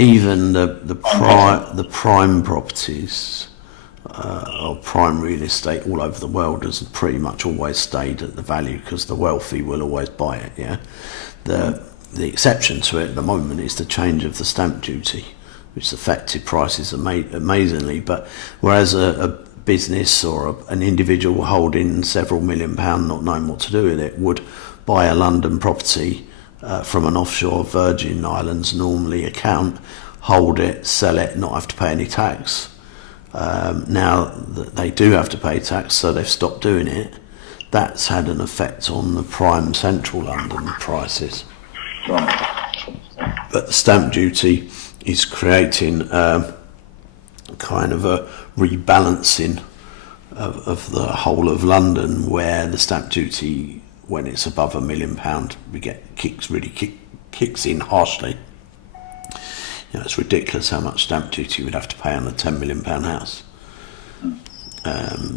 even the prime properties or prime real estate all over the world has pretty much always stayed at the value because the wealthy will always buy it. Yeah, the exception to it at the moment is the change of the stamp duty, which affected prices amazingly. But whereas a business or an individual holding several £1 million, not knowing what to do with it, would buy a London property from an offshore Virgin Islands normally account, hold it, sell it, not have to pay any tax. Now that they do have to pay tax, so they've stopped doing it. That's had an effect on the prime central London prices. But the stamp duty is creating kind of a rebalancing of the whole of London, where the stamp duty, when it's above £1 million, kicks in harshly. It's ridiculous how much stamp duty we'd have to pay on a £10 million house.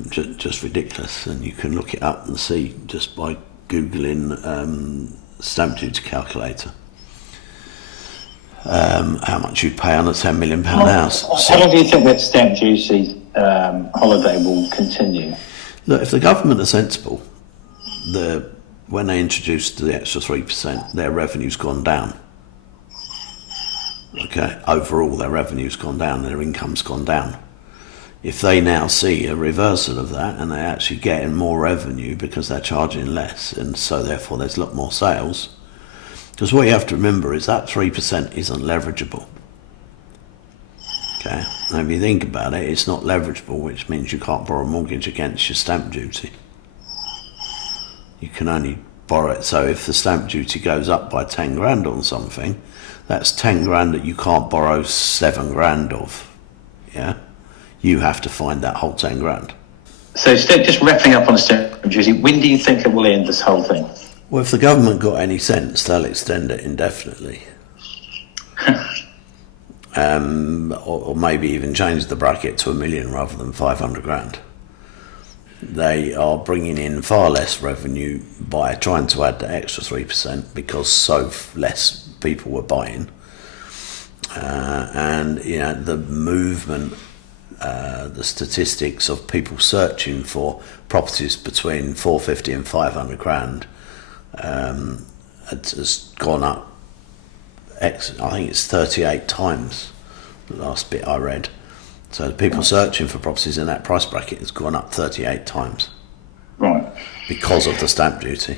Just ridiculous, and you can look it up and see just by googling stamp duty calculator how much you'd pay on a £10 million house. How long do you think that stamp duty holiday will continue? Look, if the government are sensible, when they introduced the extra 3%, their revenue's gone down. Okay, overall their revenue's gone down, their income's gone down. If they now see a reversal of that and they're actually getting more revenue because they're charging less, and so therefore there's a lot more sales, because what you have to remember is that 3% isn't leverageable. Okay, now if you think about it, it's not leverageable, which means you can't borrow a mortgage against your stamp duty. You can only borrow it, so if the stamp duty goes up by 10 grand on something, that's 10 grand that you can't borrow 7 grand of. Yeah, you have to find that whole 10 grand. So just wrapping up on stamp duty, when do you think it will end, this whole thing? Well, if the government got any sense, they'll extend it indefinitely. Or maybe even change the bracket to 1 million rather than 500 grand. They are bringing in far less revenue by trying to add the extra 3% because so less people were buying. And the movement, the statistics of people searching for properties between 450 and 500 grand has gone up. I think it's 38 times, the last bit I read. So the people searching for properties in that price bracket has gone up 38 times. Right. Because of the stamp duty.